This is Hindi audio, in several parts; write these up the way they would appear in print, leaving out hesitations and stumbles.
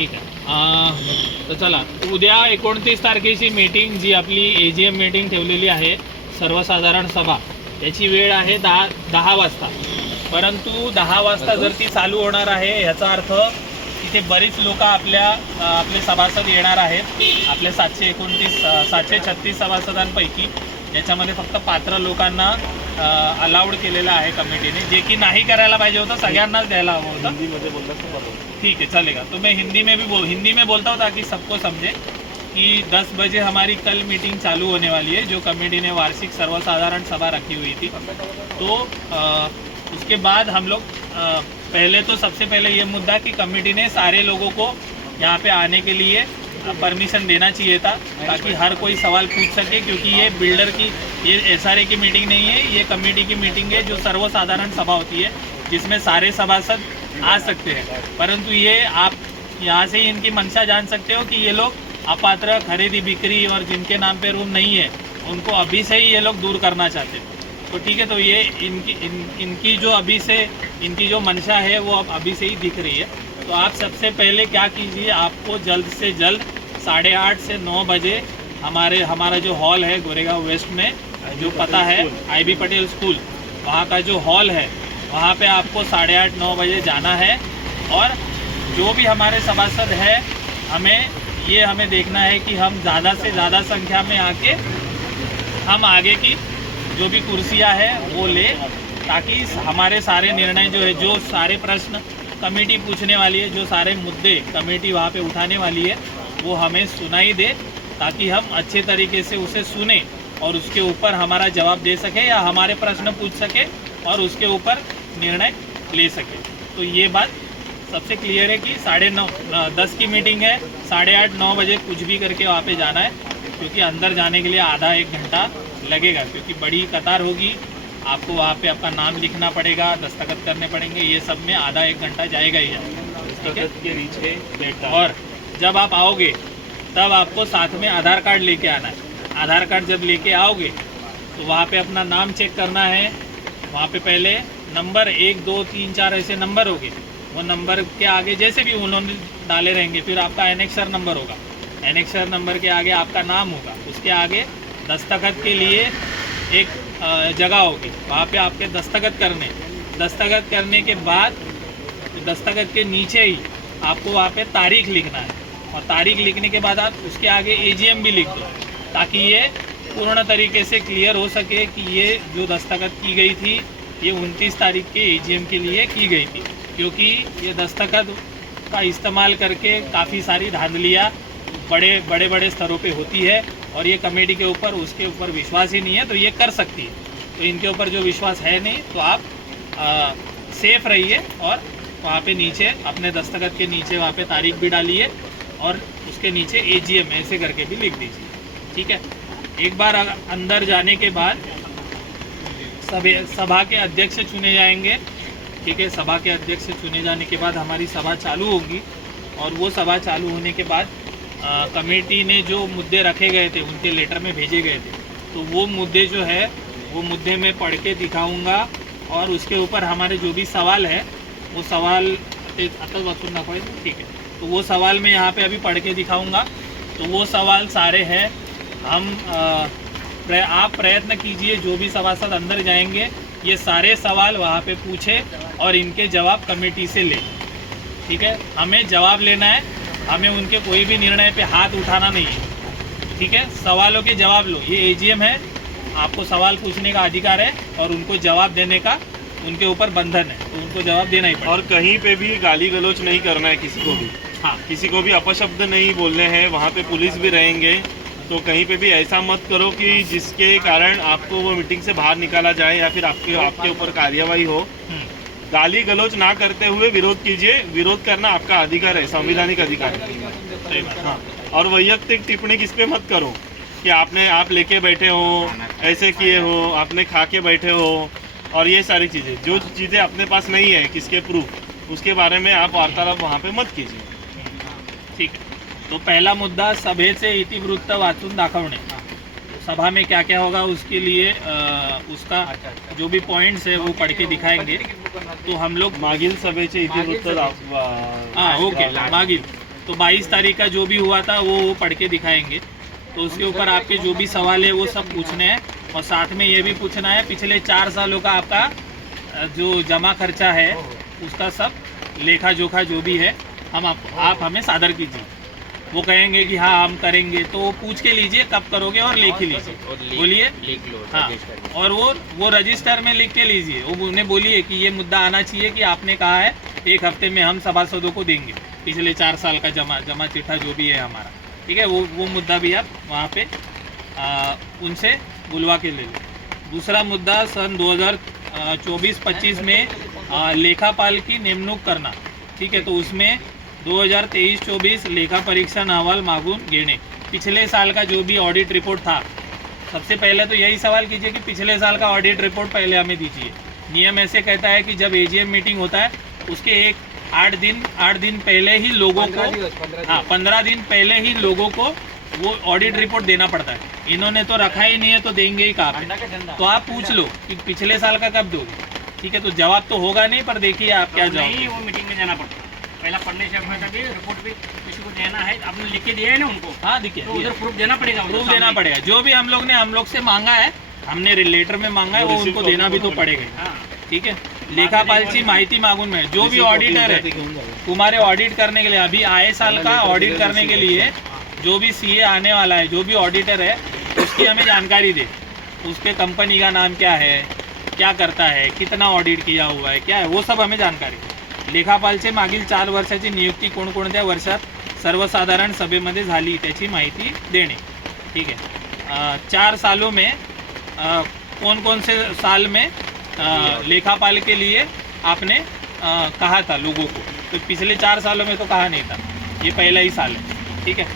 ठीक आहे. तर चला, उद्या 29 तारखेची मीटिंग जी आपली AGM मीटिंग ठेवलेली आहे, सर्वसाधारण सभा, याची वेळ आहे 10 वाजता. परंतु 10 वाजता जर ती चालू होणार आहे, ह्याचा अर्थ इथे बरीच लोक आपले सभासद येणार आहेत. आपले 736 सभासदांपैकी याच्यामध्ये फक्त पात्र लोकांना अलाउड केलेलं आहे कमिटीने, जे की नाही करायला पाहिजे होतं, सगळ्यांनाच द्यायला हवं होतं. हिंदीमध्ये बोलला तो ठीक है, चलेगा. तो मैं हिंदी में बोलता हूँ ताकि सबको समझे कि 10 बजे हमारी कल मीटिंग चालू होने वाली है, जो कमेटी ने वार्षिक सर्वसाधारण सभा रखी हुई थी. तो उसके बाद हम लोग पहले तो सबसे पहले ये मुद्दा कि कमेटी ने सारे लोगों को यहाँ पे आने के लिए परमिशन देना चाहिए था, ताकि हर कोई सवाल पूछ सके, क्योंकि ये बिल्डर की, ये SRA की मीटिंग नहीं है, ये कमेटी की मीटिंग है, जो सर्वसाधारण सभा होती है, जिसमें सारे सभासद आ सकते हैं. परंतु ये आप यहाँ से ही इनकी मंशा जान सकते हो कि ये लोग अपात्र खरीदी बिक्री और जिनके नाम पे रूम नहीं है, उनको अभी से ही ये लोग दूर करना चाहते हैं. तो ठीक है, तो ये इनकी जो अभी से इनकी जो मंशा है वो अब अभी से ही दिख रही है. तो आप सबसे पहले क्या कीजिए, आपको जल्द से जल्द 8:30 से 9 बजे हमारा जो हॉल है गोरेगांव वेस्ट में, जो पता है IB पटेल स्कूल, वहाँ का जो हॉल है, वहाँ पे आपको 8:30-9 बजे जाना है. और जो भी हमारे सभासद है, हमें देखना है कि हम ज़्यादा से ज़्यादा संख्या में आके हम आगे की जो भी कुर्सियाँ है वो ले, ताकि हमारे सारे निर्णय जो है, जो सारे प्रश्न कमेटी पूछने वाली है, जो सारे मुद्दे कमेटी वहाँ पे उठाने वाली है, वो हमें सुनाई दे, ताकि हम अच्छे तरीके से उसे सुने और उसके ऊपर हमारा जवाब दे सके या हमारे प्रश्न पूछ सके और उसके ऊपर निर्णय ले सके. तो ये बात सबसे क्लियर है कि 9:30 की मीटिंग है, 8:30-9 बजे कुछ भी करके वहाँ पे जाना है, क्योंकि अंदर जाने के लिए आधा 1 घंटा लगेगा, क्योंकि बड़ी कतार होगी. आपको वहाँ पे आपका नाम लिखना पड़ेगा, दस्तखत करने पड़ेंगे, ये सब में आधा 1 घंटा जाएगा ही जाएगा. दस्तखत के नीचे डेट. और जब आप आओगे तब आपको साथ में आधार कार्ड लेके आना है. आधार कार्ड जब लेके आओगे तो वहाँ पे अपना नाम चेक करना है. वहाँ पे पहले नंबर 1 2 3 4 ऐसे नंबर होंगे, वो नंबर के आगे जैसे भी उन्होंने डाले रहेंगे, फिर आपका एनेक्सर नंबर होगा, एनेक्सर नंबर के आगे आपका नाम होगा, उसके आगे दस्तखत के लिए एक जगह होगी, वहाँ पे आपके दस्तखत करने के बाद दस्तखत के नीचे ही आपको वहाँ पे तारीख लिखना है. और तारीख लिखने के बाद आप उसके आगे AGM भी लिख दो, ताकि ये पूर्ण तरीके से क्लियर हो सके कि ये जो दस्तखत की गई थी, ये 29 तारीख के AGM के लिए की गई थी. क्योंकि ये दस्तखत का इस्तेमाल करके काफ़ी सारी धांधलियाँ बड़े स्थरों पे होती है, और ये कमेटी के ऊपर, उसके ऊपर विश्वास ही नहीं है, तो ये कर सकती है. तो इनके ऊपर जो विश्वास है नहीं, तो आप सेफ रहिए और वहाँ पे नीचे अपने दस्तखत के नीचे वहाँ पे तारीख भी डालिए और उसके नीचे AGM ऐसे करके भी लिख दीजिए. ठीक है. एक बार अंदर जाने के बाद सभा के अध्यक्ष चुने जाएंगे. ठीक है. सभा के अध्यक्ष चुने जाने के बाद हमारी सभा चालू होगी, और वो सभा चालू होने के बाद कमेटी ने जो मुद्दे रखे गए थे, उनके लेटर में भेजे गए थे, तो वो मुद्दे जो है, वो मुद्दे मैं पढ़ के दिखाऊंगा, और उसके ऊपर हमारे जो भी सवाल है, वो सवाल आता वाचून दाखवायचं. ठीक है. तो वो सवाल मैं यहाँ पे अभी पढ़ के दिखाऊंगा. तो वो सवाल सारे हैं. आप प्रयत्न कीजिए, जो भी सभासद अंदर जाएंगे, ये सारे सवाल वहाँ पे पूछे और इनके जवाब कमेटी से ले. ठीक है. हमें जवाब लेना है, हमें उनके कोई भी निर्णय पे हाथ उठाना नहीं है. ठीक है. सवालों के जवाब लो. ये AGM है, आपको सवाल पूछने का अधिकार है, और उनको जवाब देने का उनके ऊपर बंधन है, तो उनको जवाब देना ही पड़ेगा. और कहीं पे भी गाली गलौज नहीं करना है किसी को भी. हाँ, किसी को भी अपशब्द नहीं बोलने हैं. वहाँ पे पुलिस भी रहेंगे, तो कहीं पे भी ऐसा मत करो कि जिसके कारण आपको वो मीटिंग से बाहर निकाला जाए या फिर आपके ऊपर कार्यवाही हो. गाली गलौज ना करते हुए विरोध कीजिए. विरोध करना आपका अधिकार है, संवैधानिक अधिकार है. हाँ. और वैयक्तिक टिप्पणी किस पे मत करो कि आप लेके बैठे हो, ऐसे किए हो, आपने खा के बैठे हो, और ये सारी चीज़ें, जो चीज़ें अपने पास नहीं है किसके प्रूफ, उसके बारे में आप वार्तालाप वहाँ पे मत कीजिए. ठीक है. तो पहला मुद्दा सभेचे इतिवृत्त वाचून दाखवणे. सभा में क्या क्या होगा उसके लिए उसका जो भी पॉइंट्स है वो पढ़ के दिखाएंगे. तो हम लोग मागील सभेचे इतिवृत्त हाँ ओके मागील. तो 22 तारीख का जो भी हुआ था वो पढ़ के दिखाएंगे। तो उसके ऊपर आपके जो भी सवाल है वो सब पूछने हैं, और साथ में ये भी पूछना है पिछले 4 सालों का आपका जो जमा खर्चा है उसका सब लेखा जोखा जो भी है आप हमें सादर कीजिए। वो कहेंगे कि हाँ हम करेंगे, तो पूछ के लीजिए कब करोगे और लिख ही लीजिए। बोलिए। हाँ, और वो रजिस्टर में लिख के लीजिए। वो उन्हें बोलिए कि ये मुद्दा आना चाहिए कि आपने कहा है 1 हफ्ते में हम सभासदों को देंगे पिछले 4 साल का जमा चिट्ठा जो भी है हमारा। ठीक है, वो मुद्दा भी आप वहाँ पे उनसे बुलवा के ले लें। दूसरा मुद्दा सन 2024-25 में लेखापाल की निमणूक करना। ठीक है, तो उसमें 2023-24 लेखा परीक्षण अहवाल मागून घेणे। पिछले साल का जो भी ऑडिट रिपोर्ट था, सबसे पहले तो यही सवाल कीजिए कि पिछले साल का ऑडिट रिपोर्ट पहले हमें दीजिए। नियम ऐसे कहता है कि जब एजीएम मीटिंग होता है उसके 8 दिन पहले ही लोगों को 15 दिन पहले ही लोगों को वो ऑडिट रिपोर्ट देना पड़ता है। इन्होंने तो रखा ही नहीं है तो देंगे ही कहाँ पे? तो आप पूछ लो कि पिछले साल का कब दोगे। ठीक है, तो जवाब तो होगा नहीं, पर देखिए आप क्या जवाब। नहीं, वो मीटिंग में जाना पड़ता है, पहला पढ़ने से अपना भी रिपोर्ट भी किसी को देना है, आपने लिख के दिया है ना उनको। हाँ देखिए, तो उधर प्रूफ देना पड़ेगा, प्रूफ देना पड़ेगा। जो भी हम लोग से मांगा है, हमने लेटर में मांगा है, वो उनको देना भी तो पड़ेगा। ठीक है, लेखापालची माहिती मागून में जो भी ऑडिटर है तुम्हारे ऑडिट करने के लिए, अभी आए साल का ऑडिट करने के लिए जो भी सीए आने वाला है, जो भी ऑडिटर है उसकी हमें जानकारी दे। उसके कंपनी का नाम क्या है, क्या करता है, कितना ऑडिट किया हुआ है, क्या है, वो सब हमें जानकारी दे। लेखापालचे मागील 4 वर्षाची नियुक्ती कोणकोणत्या वर्षात सर्वसाधारण सभेमध्ये झाली त्याची माहिती देणे। ठीक है, 4 सालों में कौन कौन से साल में लेखापाल के लिए आपने कहा था लोगों को, तो पिछले 4 सालों में तो कहा नहीं था, ये पहला ही साल है। ठीक है,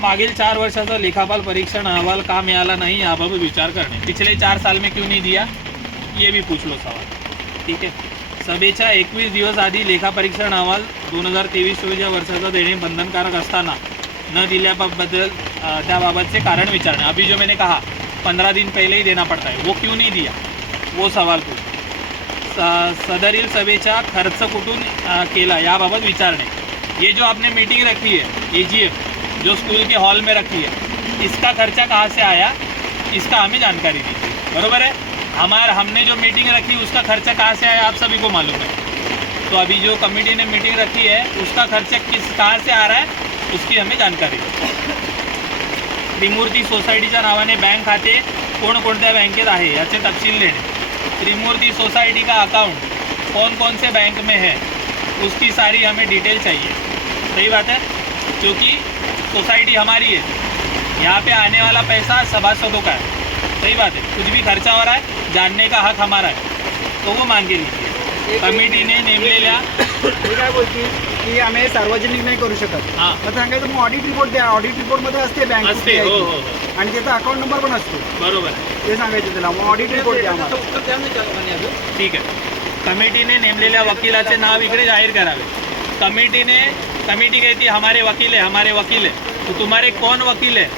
मागील 4 वर्षाचा लेखापाल परीक्षण अहवाल का मिळाला नाही याबाबत विचार करणे। पिछले 4 साल में क्यों नहीं दिया, ये भी पूछ लो सवाल। ठीक है, सभेच्या 21 दिवस आधी लेखा परीक्षण अहवाल 2023-24 वर्षाचा देणे बंधनकारक असताना न दिल्याबद्दल त्याबाबतचे कारण विचारणे। अभी जो मैंने कहा 15 दिन पहले ही देना पड़ता है, वो क्यों नहीं दिया, वो सवाल पूछ। सदरील सभेचा खर्च कुठून केला याबाबत विचारणे। ये जो आपने मीटिंग रखी है एजीएम जो स्कूल के हॉल में रखी है, इसका खर्चा कहाँ से आया, इसका हमें जानकारी दीजिए। बरोबर है, हमने जो मीटिंग रखी उसका खर्चा कहाँ से आया आप सभी को मालूम है। तो अभी जो कमेटी ने मीटिंग रखी है उसका खर्चा कहाँ से आ रहा है उसकी हमें जानकारी दीजिए। त्रिमूर्ती सोसायटीच्या नावाने बँक खाते कोणकोणत्या बँकेत आहे याचे तपशील देणे। त्रिमूर्ति सोसाइटी का अकाउंट कौन कौन से बैंक में है उसकी सारी हमें डिटेल चाहिए। सही बात है, क्योंकि सोसाइटी हमारी है, यहाँ पे आने वाला पैसा सभासदों का है। सही बात है, कुछ भी खर्चा हो रहा है जानने का हक हमारा है, तो वो मांग के लीजिए। कमिटीने नेमलेल्या मी काय बोलते की आम्ही सार्वजनिक नाही करू शकत। हां, तर सांगायचं मग ऑडिट रिपोर्ट द्या, ऑडिट रिपोर्टमध्ये असते बँक असते, हो हो हो, आणि त्याचा अकाउंट नंबर पण असतो, बरोबर आहे, ते सांगायचं त्याला, मग ऑडिट रिपोर्ट द्या आम्हाला। ठीक है। कमिटीने नेमलेल्या वकिलाचे नाव इकडे जाहीर करावे। कमिटी कहती है हमारे वकील है, तो तुम्हारे कौन वकील है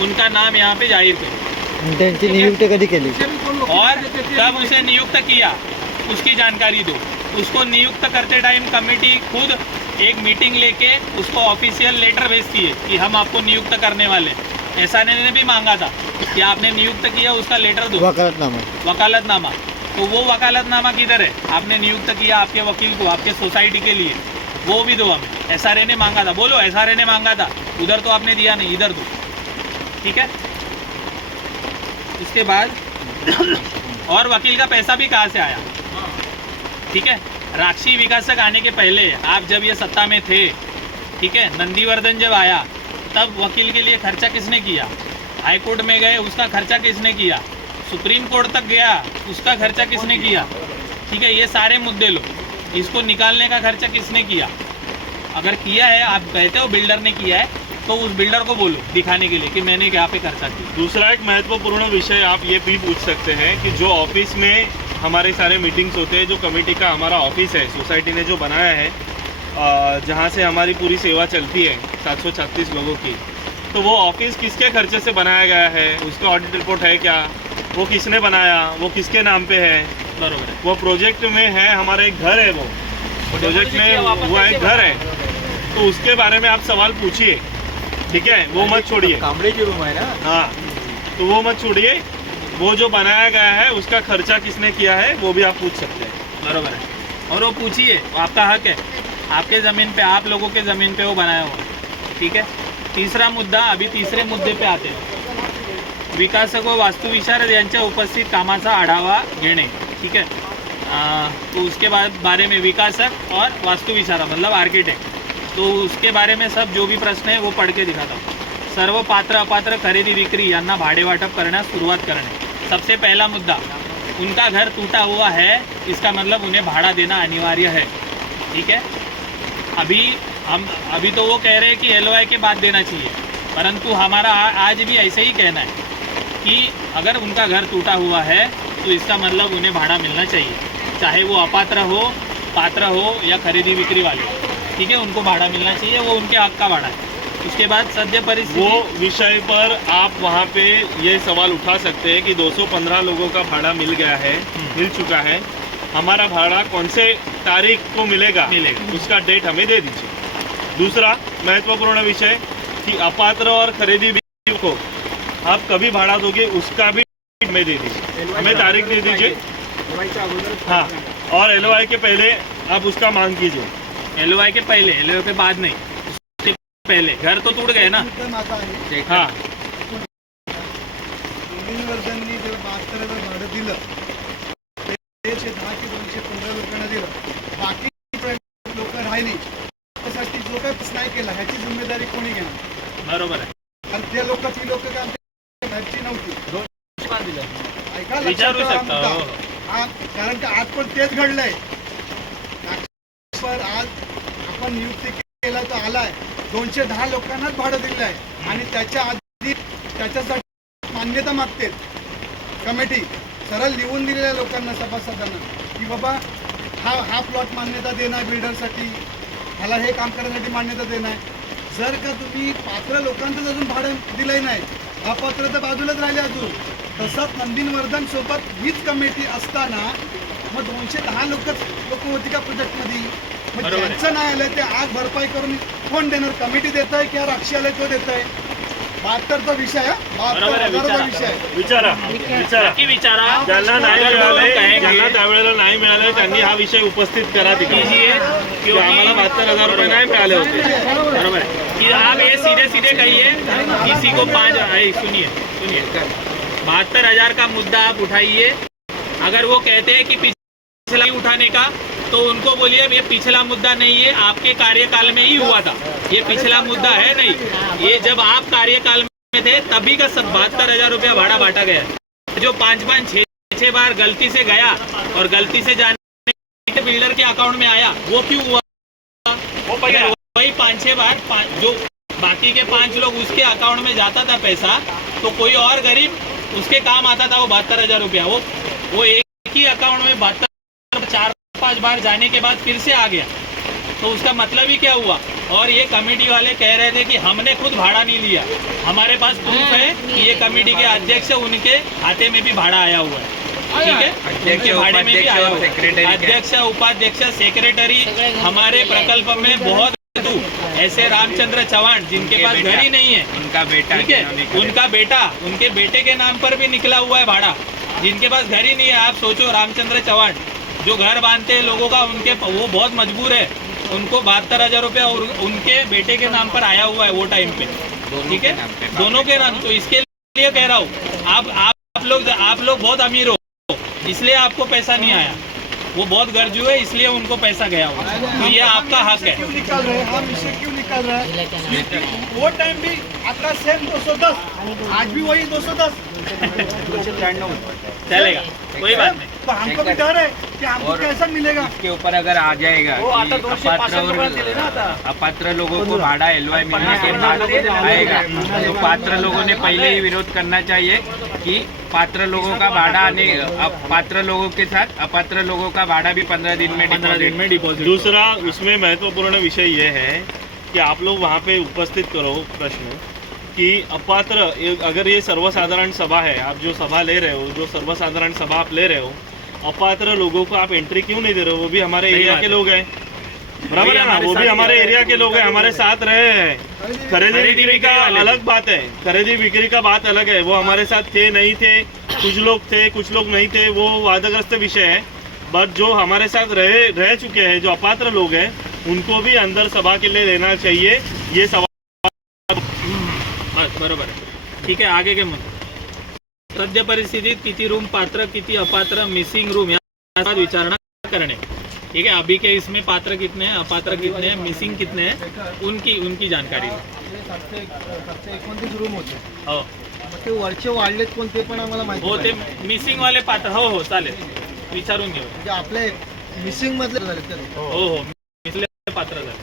उनका नाम यहाँ पे जाहिर करो। त्यांची नियुक्ती कधी केली और कब उसे नियुक्त किया उसकी जानकारी दो। उसको नियुक्त करते टाइम कमेटी खुद एक मीटिंग लेके उसको ऑफिशियल लेटर भेजती है कि हम आपको नियुक्त करने वाले हैं। एसआरए ने भी मांगा था कि आपने नियुक्त किया उसका लेटर दो, वकालतनामा। तो वो वकालतनामा किधर है, आपने नियुक्त किया आपके वकील को आपके सोसाइटी के लिए, वो भी दो हमें। एसआरए ने मांगा था, बोलो एसआरए ने मांगा था, उधर तो आपने दिया नहीं, इधर दो। ठीक है, उसके बाद और वकील का पैसा भी कहाँ से आया। ठीक है, राक्षी विकासक आने के पहले आप जब ये सत्ता में थे, ठीक है, नंदीवर्धन जब आया तब वकील के लिए खर्चा किसने किया, हाई कोर्ट में गए उसका खर्चा किसने किया, सुप्रीम कोर्ट तक गया उसका खर्चा किसने किया। ठीक है, ये सारे मुद्दे लो, इसको निकालने का खर्चा किसने किया। अगर किया है, आप कहते हो बिल्डर ने किया है, तो उस बिल्डर को बोलो दिखाने के लिए कि मैंने यहाँ पे खर्चा किया। दूसरा एक महत्वपूर्ण विषय आप ये भी पूछ सकते हैं कि जो ऑफिस में हमारे सारे मीटिंग्स होते हैं, जो कमेटी का हमारा ऑफिस है, सोसाइटी ने जो बनाया है, जहाँ से हमारी पूरी सेवा चलती है 736 लोगों की, तो वो ऑफिस किसके खर्चे से बनाया गया है, उसका ऑडिट रिपोर्ट है क्या, वो किसने बनाया, वो किसके नाम पे है। बरोबर है, वो प्रोजेक्ट में है, हमारा एक घर है, वो प्रोजेक्ट में हुआ एक घर है, तो उसके बारे में आप सवाल पूछिए, ठीक है, वो मत छोड़िए। कामड़े की रूम है ना। हाँ, तो वो मत छोड़िए। वो जो बनाया गया है उसका खर्चा किसने किया है वो भी आप पूछ सकते हैं। बरोबर है, और वो पूछिए, वो आपका हक है। आपके ज़मीन पे, आप लोगों के ज़मीन पे वो बनाया हुआ, ठीक है। तीसरा मुद्दा, अभी तीसरे मुद्दे पे आते हैं। विकासक व वास्तुविशारद यांच्या उपस्थित कामाचा आढावा घेणे, ठीक है। तो उसके बारे में विकासक और वास्तुविशारद मतलब आर्किटेक्ट, तो उसके बारे में सब जो भी प्रश्न है वो पढ़ के दिखाता हूँ। सर्व पात्र अपात्र खरेदी विक्री यांना भाडे वाटप करण्यास सुरुवात करणे। सबसे पहला मुद्दा, उनका घर टूटा हुआ है, इसका मतलब उन्हें भाड़ा देना अनिवार्य है, ठीक है। अभी तो वो कह रहे हैं कि LOI के बाद देना चाहिए, परंतु हमारा आज भी ऐसे ही कहना है कि अगर उनका घर टूटा हुआ है तो इसका मतलब उन्हें भाड़ा मिलना चाहिए, चाहे वो अपात्र हो, पात्र हो या खरीदी बिक्री वाले, ठीक है। उनको भाड़ा मिलना चाहिए, वो उनके हक का भाड़ा है। उसके बाद सद्य परिस्थिति, वो विषय पर आप वहाँ पे ये सवाल उठा सकते हैं कि 215 लोगों का भाड़ा मिल गया है, मिल चुका है, हमारा भाड़ा कौन से तारीख को मिलेगा, उसका डेट हमें दे दीजिए। दूसरा महत्वपूर्ण विषय कि अपात्र और खरीदी बिक्री को आप कभी भाड़ा दोगे उसका भी हमें दे दीजिए, हमें तारीख दे दीजिए। हाँ, और LOI के पहले आप उसका मांग कीजिए। LOI के पहले, LOI के बाद नहीं, उससे पहले। घर तो टूट गए ना। हाँ, वर्षांनी जर 72,000 भाडं दिलं, 110 की 215 लोकांना दिलं, बाकी लोक राहिली, त्यासाठी जो काही नाही केला ह्याची जिम्मेदारी कोणी घेणार? बरोबर आहे, कारण त्या लोकांची लोक काय आमच्या घरची नव्हती. ऐका, विचारू लक्षात ठेवा शकता, मुद्दा. हो. कारण का आज पण तेच घडलंय. पर आज आपण नियुक्ती केला तर आलाय 210 लोकांनाच भाडं दिलं आहे आणि त्याच्या आधी त्याच्यासाठी मान्यता मागते कमिटी, सरळ लिहून दिलेल्या लोकांना, सभासदांना, की बाबा हा प्लॉट मान्यता देणार बिल्डरसाठी, ह्याला हे काम करण्यासाठी मान्यता देणार. जर का तुम्ही पात्र लोकांचंच अजून भाडं दिलंय नाही, अपात्र तर बाजूलाच राहिले अजून. तसंच नंदीनवर्धन सोबत हीच कमिटी असताना मग 210 लोक होती का प्रोजेक्टमध्ये? मग ज्यांचं नाही आलं ते आग भरपाई करून कोण देणार? कमिटी देत आहे किंवा राक्षी आलंय तो देत आहे? 72चा विषय आहे, 72,000चा विषय आहे. विचारा नक्की विचारा. ज्यांना नाही मिळाले, ज्यांना त्यावेळेला नाही मिळाले त्यांनी हा विषय उपस्थित करा तिकडे, की आम्हाला 72,000 रुपये नाही मिळाले होते. बरोबर है कि आप ये सीधे कहिए, किसी को 5, सुनिए 72,000 का मुद्दा आप उठाइए। अगर वो कहते हैं कि पिछला उठाने का, तो उनको बोलिए ये पिछला मुद्दा नहीं है, आपके कार्यकाल में ही हुआ था, ये पिछला मुद्दा है नहीं, ये जब आप कार्यकाल में थे तभी का सब 72,000 रुपया भाड़ा बांटा गया। जो 5-5, 6 बार गलती से गया और गलती से जाने के बिल्डर के अकाउंट में आया, वो क्यों हुआ? वही 5-6 बार जो बाकी के 5 लोग उसके अकाउंट में जाता था पैसा, तो कोई और गरीब उसके काम आता था वो 72,000 रुपया, वो एक ही अकाउंट में 4-5 बार जाने के बाद फिर से आ गया, तो उसका मतलब ही क्या हुआ? और ये कमेटी वाले कह रहे थे कि हमने खुद भाड़ा नहीं लिया, हमारे पास प्रूफ है कि ये कमेटी के अध्यक्ष, उनके खाते में भी भाड़ा आया हुआ है, ठीक है, उनके भाड़े में भी आया हुआ है। अध्यक्ष, उपाध्यक्ष, सेक्रेटरी, हमारे प्रकल्प में बहुत ऐसे रामचंद्र चौहान जिनके पास घर ही नहीं है, उनका बेटा, ठीक है, उनका बेटा, उनके बेटे के नाम पर भी निकला हुआ है भाड़ा, जिनके पास घर ही नहीं है। आप सोचो, रामचंद्र चौहान जो घर बांधते हैं लोगों का, उनके वो बहुत मजबूर है, उनको 72,000 रुपया और उनके बेटे के नाम पर आया हुआ है वो टाइम पे, ठीक है, दोनों के नाम। तो इसके लिए कह रहा हूँ, आप लोग बहुत अमीर हो, इसलिए आपको पैसा नहीं आया, वो बहुत गरजू है इसलिए उनको पैसा गया हुआ, तो ये आपका हक है। क्यों निकाल रहे हैं हम, इसे क्यों निकाल रहे हैं? वो टाइम भी आपका सेम 210, आज भी वही 210, 293 चलेगा, कोई बात नहीं। तो हमको भी डर है कि हमको कैसा मिलेगा। इसके ऊपर अगर आ जाएगा कि अपात्र लोगों को भाड़ा LOI मिलने के बाद आएगा, तो पात्र लोगों ने पहले ही विरोध करना चाहिए कि पात्र लोगों का भाड़ा आने, पात्र लोगों के साथ अपात्र लोगों का भाड़ा भी 15 दिन में डिपॉजिट। दूसरा उसमें महत्वपूर्ण विषय ये है कि आप लोग वहाँ पे उपस्थित करो प्रश्न कि अपात्र, अगर ये सर्वसाधारण सभा है, आप जो सभा ले रहे हो, जो सर्वसाधारण सभा आप ले रहे हो, अपात्र लोगों को आप एंट्री क्यों नहीं दे रहे हो? वो भी हमारे एरिया के लोग हैं, बराबर है ना, हमारे वो भी साथ हमारे रहे। एरिया के लोग हैं, हमारे साथ रहे हैं। खरीदी बिक्री का वाले। अलग बात है, खरीदी बिक्री का बात अलग है। वो हमारे साथ थे नहीं थे, कुछ लोग थे कुछ लोग नहीं थे, वो वादग्रस्त विषय है। बट जो हमारे साथ रह चुके हैं, जो अपात्र लोग हैं, उनको भी अंदर सभा के लिए लेना चाहिए। ये सवाल बस बरोबर आहे. ठीक आहे, आगे के मग सद्य परिस्थितीत किती रूम पात्र किती अपात्र मिसिंग रूम या विचारणा करणे. ठीक है, अभी के इसमें पात्र कितने हैं, अपात्र कितने हैं, मिसिंग कितने हैं, उनकी जानकारी दो. 729 रूम होते. हो मग ते वरचे वाढलेत कोणते पण आम्हाला माहिती हो ते पाहिजे. मिसिंग वाले पात्र. हो हो चालेल, विचारून घेऊ. म्हणजे आपले मिसिंग मधले झाले ते. हो हो मिसले पात्र झाले.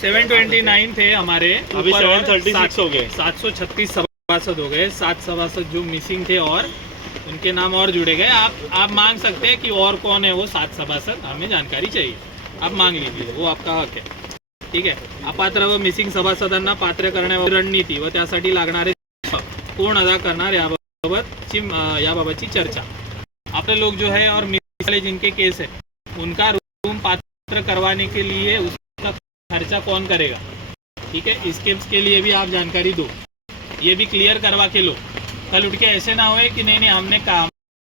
729 थे हमारे, अभी ऊपर और 736 हो गए. 736 सभासद हो गए. 7 सभासद जो मिसिंग थे और उनके नाम और जुड़े गए. आप मांग सकते हैं कि और कौन है वो 7 सभासद, हमें जानकारी चाहिए. आप मांग लीजिए, वो आपका हक है. ठीक आहे. अपात्र व मिसिंग सभासदांना पात्र करण्यावर रणनीती व त्यासाठी लागणारे कोण अदा करणार याबाबतची चर्चा. आपले लोग जो है और मिसिंग जिनके केस है उनका रूम पात्र करवाने के लिए उसका खर्चा कौन करेगा. ठीक है, इसके लिए भी आप जानकारी दो. ये भी क्लियर करवा के लो. कल उठ के ऐसे ना होए कि नहीं हमने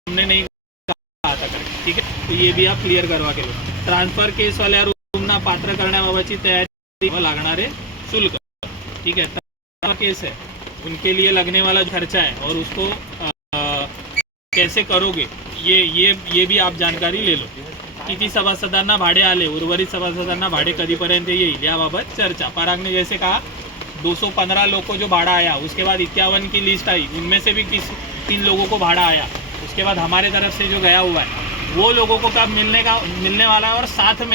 नहीं कहा था करें. ठीक है, तो ये भी आप क्लियर करवा के लो. ट्रान्सफर केस वाल्या रूमना पात्र करण्याबाबतची तयारी व लागणारे शुल्क. ठीक है, ट्रान्सफर केस है उनके लिए लगने वाला खर्चा है और उसको कैसे करोगे ये भी आप जानकारी ले लो. किती सभासदांना भाडे आले, उर्वरित सभासदांना भाडे कधीपर्यंत येईल याबाबत चर्चा. पराग ने जैसे कहा 215 लोग को जो भाड़ा आया, उसके बाद 51 की लिस्ट आई, उनमें से भी 3 लोगों को भाड़ा आया. उसके बाद हमारे तरफ से जो गया हुआ है वो लोगों को कब मिलने वाला है और साथ में